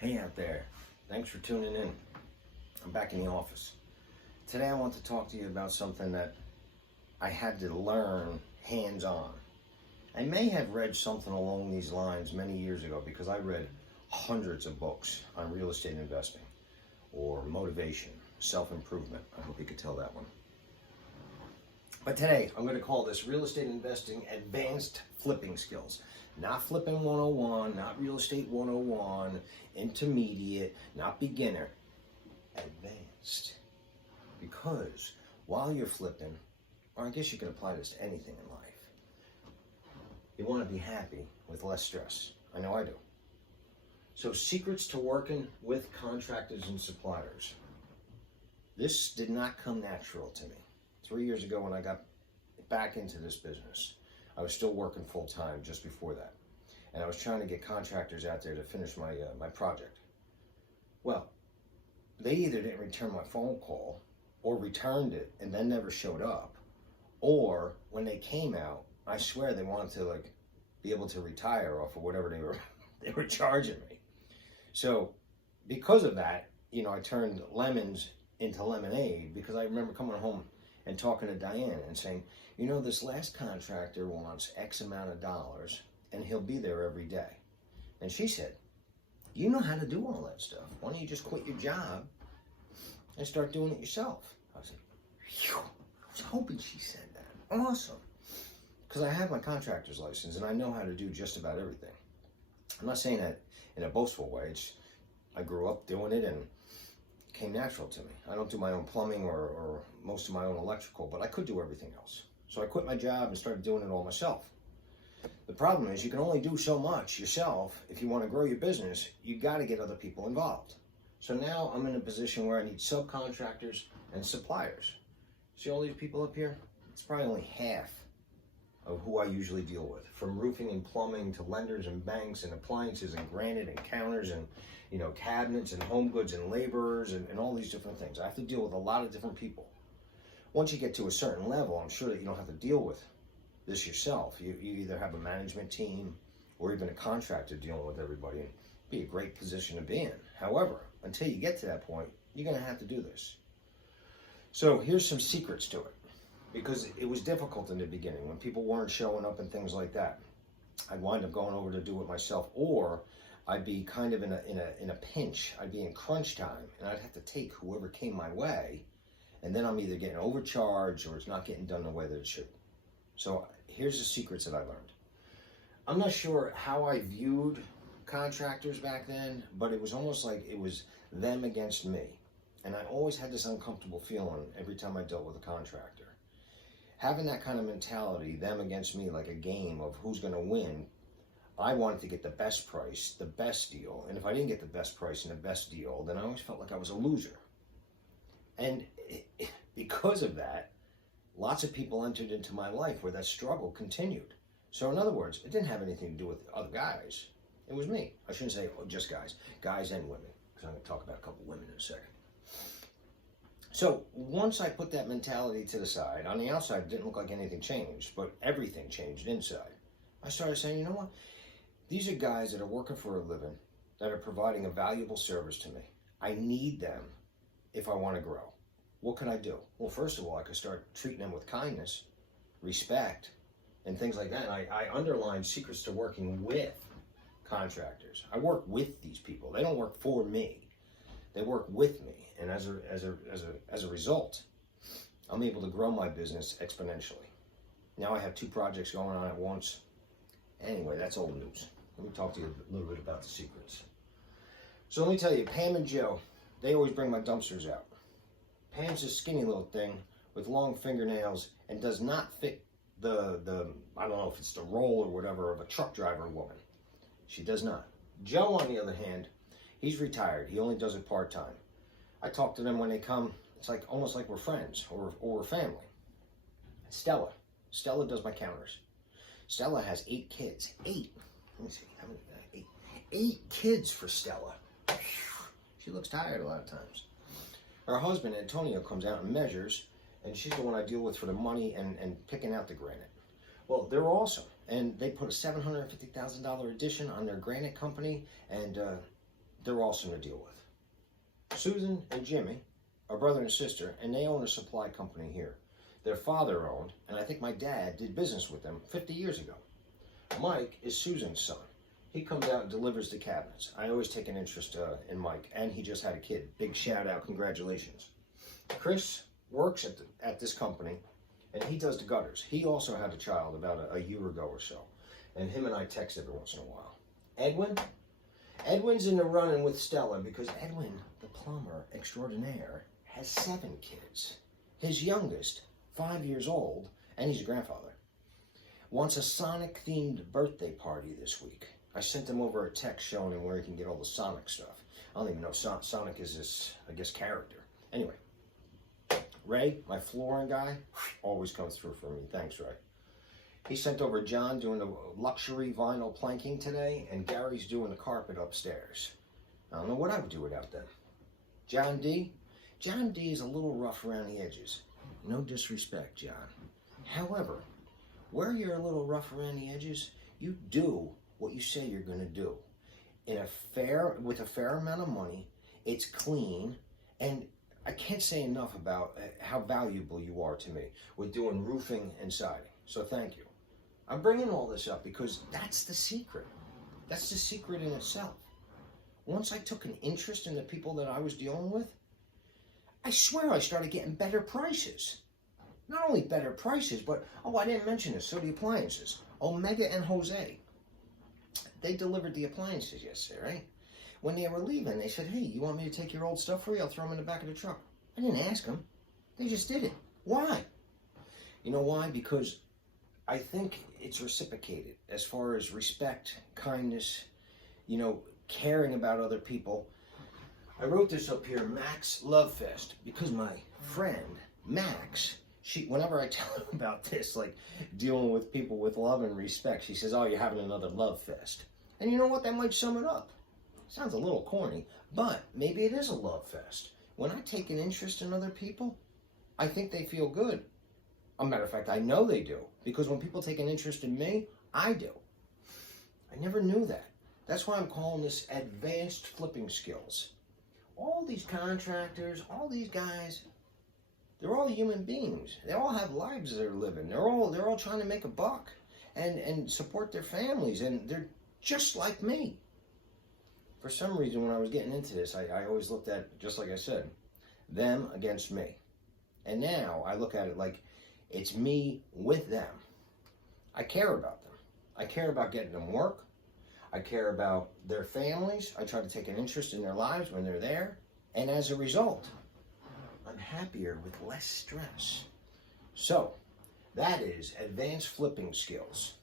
Hey out there, thanks for tuning in. I'm back in the office. Today I want to talk to you about something that I had to learn hands-on. I may have read something along these lines many years ago because I read hundreds of books on real estate investing or motivation, self-improvement. I hope you could tell that one. But today I'm going to call this real estate investing advanced flipping skills. Not flipping 101, not real estate 101, intermediate, not beginner, advanced. Because while you're flipping, or I guess you can apply this to anything in life, you want to be happy with less stress. I know I do. So secrets to working with contractors and suppliers. This did not come natural to me. 3 years ago when I got back into this business, I was still working full time just before that. And I was trying to get contractors out there to finish my project. Well, they either didn't return my phone call or returned it and then never showed up. Or when they came out, I swear they wanted to be able to retire off of whatever they were charging me. So because of that, I turned lemons into lemonade because I remember coming home and talking to Diane and saying, this last contractor wants X amount of dollars and he'll be there every day. And she said, you know how to do all that stuff. Why don't you just quit your job and start doing it yourself? I was like, phew. I was hoping she said that. Awesome. Because I have my contractor's license and I know how to do just about everything. I'm not saying that in a boastful way. I grew up doing it and it came natural to me. I don't do my own plumbing or most of my own electrical, but I could do everything else. So I quit my job and started doing it all myself. The problem is you can only do so much yourself. If you want to grow your business, you got to get other people involved. So now I'm in a position where I need subcontractors and suppliers. See all these people up here? It's probably only half of who I usually deal with. From roofing and plumbing to lenders and banks and appliances and granite and counters and cabinets and home goods and laborers and all these different things. I have to deal with a lot of different people. Once you get to a certain level, I'm sure that you don't have to deal with this yourself. You either have a management team or even a contractor dealing with everybody, and be a great position to be in. However, until you get to that point, you're going to have to do this. So here's some secrets to it, because it was difficult in the beginning when people weren't showing up and things like that. I'd wind up going over to do it myself, or I'd be kind of in a pinch. I'd be in crunch time, and I'd have to take whoever came my way, and then I'm either getting overcharged or it's not getting done the way that it should. So here's the secrets that I learned. I'm not sure how I viewed contractors back then, but it was almost like it was them against me. And I always had this uncomfortable feeling every time I dealt with a contractor. Having that kind of mentality, them against me, like a game of who's going to win, I wanted to get the best price, the best deal. And if I didn't get the best price and the best deal, then I always felt like I was a loser. And because of that, lots of people entered into my life where that struggle continued. So in other words, it didn't have anything to do with other guys. It was me. I shouldn't say just guys and women, because I'm going to talk about a couple women in a second. So once I put that mentality to the side, on the outside it didn't look like anything changed, but everything changed inside. I started saying, you know what? These are guys that are working for a living, that are providing a valuable service to me. I need them if I want to grow. What can I do? Well, first of all, I could start treating them with kindness, respect, and things like that. And I underlined secrets to working with contractors. I work with these people. They don't work for me. They work with me. And as a result, I'm able to grow my business exponentially. Now I have 2 projects going on at once. Anyway, that's old news. Let me talk to you a little bit about the secrets. So let me tell you, Pam and Joe, they always bring my dumpsters out. Pam's a skinny little thing with long fingernails and does not fit the I don't know if it's the role or whatever of a truck driver woman. She does not. Joe, on the other hand, he's retired. He only does it part-time. I talk to them when they come. It's almost like we're friends or we're family. Stella does my counters. Stella has 8 kids. 8. Let me see. How many? 8 kids for Stella. She looks tired a lot of times. Her husband, Antonio, comes out and measures, and she's the one I deal with for the money and picking out the granite. Well, they're awesome. And they put a $750,000 addition on their granite company, and they're awesome to deal with. Susan and Jimmy are brother and sister, and they own a supply company here. Their father owned, and I think my dad did business with them 50 years ago. Mike is Susan's son. He comes out and delivers the cabinets. I always take an interest in Mike, and he just had a kid. Big shout out, congratulations. Chris works at this company, and he does the gutters. He also had a child about a year ago or so, and him and I text every once in a while. Edwin's in the running with Stella because Edwin, the plumber extraordinaire, has 7 kids. His youngest, 5 years old, and he's a grandfather, wants a Sonic-themed birthday party this week. I sent him over a text showing him where he can get all the Sonic stuff. I don't even know Sonic is this, I guess, character. Anyway, Ray, my flooring guy, always comes through for me. Thanks, Ray. He sent over John doing the luxury vinyl planking today, and Gary's doing the carpet upstairs. I don't know what I would do without them. John D is a little rough around the edges. No disrespect, John. However, where you're a little rough around the edges, you do what you say you're going to do. With a fair amount of money, it's clean, and I can't say enough about how valuable you are to me with doing roofing and siding. So thank you. I'm bringing all this up because that's the secret. That's the secret in itself. Once I took an interest in the people that I was dealing with, I swear I started getting better prices. Not only better prices, but, I didn't mention this, so the appliances. Omega and Jose, they delivered the appliances yesterday, right? When they were leaving, they said, hey, you want me to take your old stuff for you? I'll throw them in the back of the truck. I didn't ask them. They just did it. Why? You know why? Because I think it's reciprocated as far as respect, kindness, caring about other people. I wrote this up here, Max Love Fest, because my friend, Max, whenever I tell her about this, like dealing with people with love and respect, she says, oh, you're having another love fest. And you know what? That might sum it up. Sounds a little corny, but maybe it is a love fest. When I take an interest in other people, I think they feel good. As a matter of fact, I know they do, because when people take an interest in me, I do. I never knew that. That's why I'm calling this advanced flipping skills. All these contractors, all these guys, they're all human beings. They all have lives they're living. They're all trying to make a buck and support their families, and they're just like me. For some reason, when I was getting into this, I always looked at, just like I said, them against me. And now I look at it like it's me with them. I care about them. I care about getting them work. I care about their families. I try to take an interest in their lives when they're there. And as a result, I'm happier with less stress. So, that is advanced flipping skills.